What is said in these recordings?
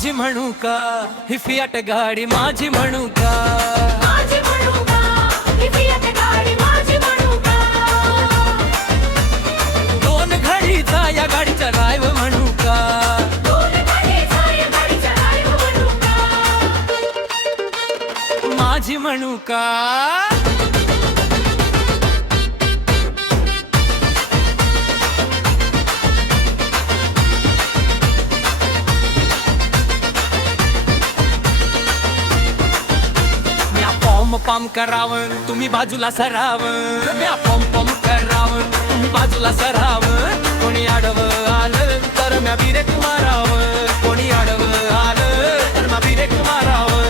माझी म्हणू का ही फियाट गाडी माझी म्हणू का, माझी म्हणू का ही फियाट गाडी माझी म्हणू का, दोन घडीचा या गाडीचा ड्रायव्हर म्हणू का, दोन घडीचा या गाडीचा ड्रायव्हर म्हणू का, माझी म्हणू का. पम करावं तुम्ही बाजूला सरावं, म्या पम पम करावं तुम्ही बाजूला सरावं, कोणी आडवं आलं तर म्या बिरेक मारावं, कोणी आडवं आलं तर म्या बिरेक मारावं.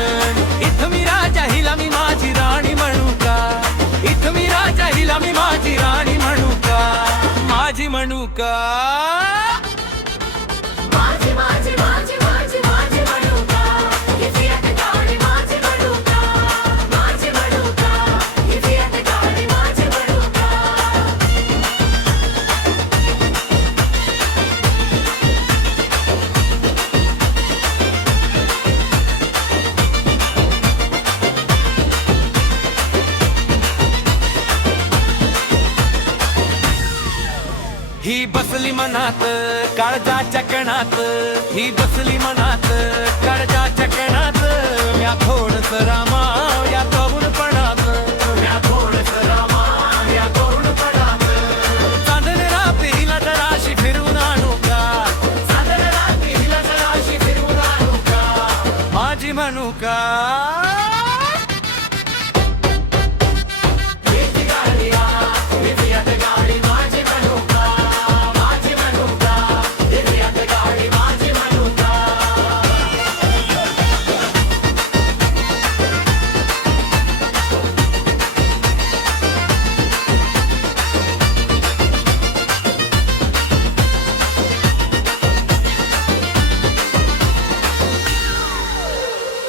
इथं मी राजा हिला मी माझी राणी म्हणू का, इथं मी राजा हिला मी माझी राणी म्हणू का, माझी म्हणू का. माझी माझी माझी माझी माझी म्हणू का ही फियाट गाडी माझी म्हणू का, माझी म्हणू का ही फियाट गाडी माझी म्हणू का. ही बसली मनात काळजाच्या कणात, ही बसली मनात काळजाच्या कणात, म्या थोडस रामा या तरुणपणात, म्या थोडस रामा या तरुणपणात. चांदण रात्री हिला जराशी फिरवून आणू का, चांदण रात्री हिला जराशी फिरवून आणू का, माझी म्हणू का.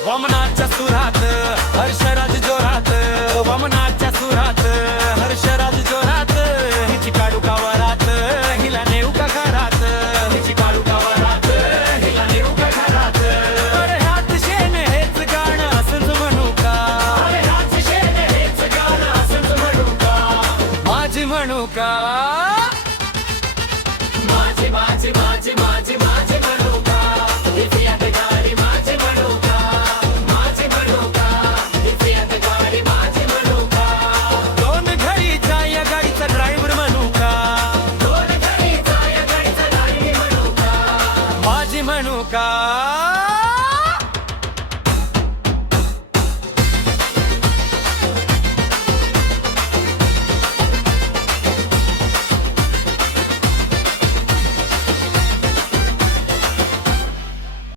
वमनाच्या सुरात हर्षराज जोरात, वमनाच्या सुरात हर्षराज जोरात, हिची काढू का वरात हिला नेऊ का घरात, हिची काढू का वरात हिला नेऊ का घरात. अरे ह्यात शेण हेच गाणं असंच म्हणू का, अरे ह्यात शेण हेच गाणं असंच म्हणू का, माझी म्हणू का. माझी माझी माझी माझी माझी म्हणू का ही फियाट गाडी माझी म्हणू का, माझी म्हणू का ही फियाट गाडी माझी म्हणू का. दोन घडीचा या गाडीचा ड्रायव्हर म्हणू का, दोन घडीचा या गाडीचा ड्रायव्हर म्हणू का, माझी म्हणू का.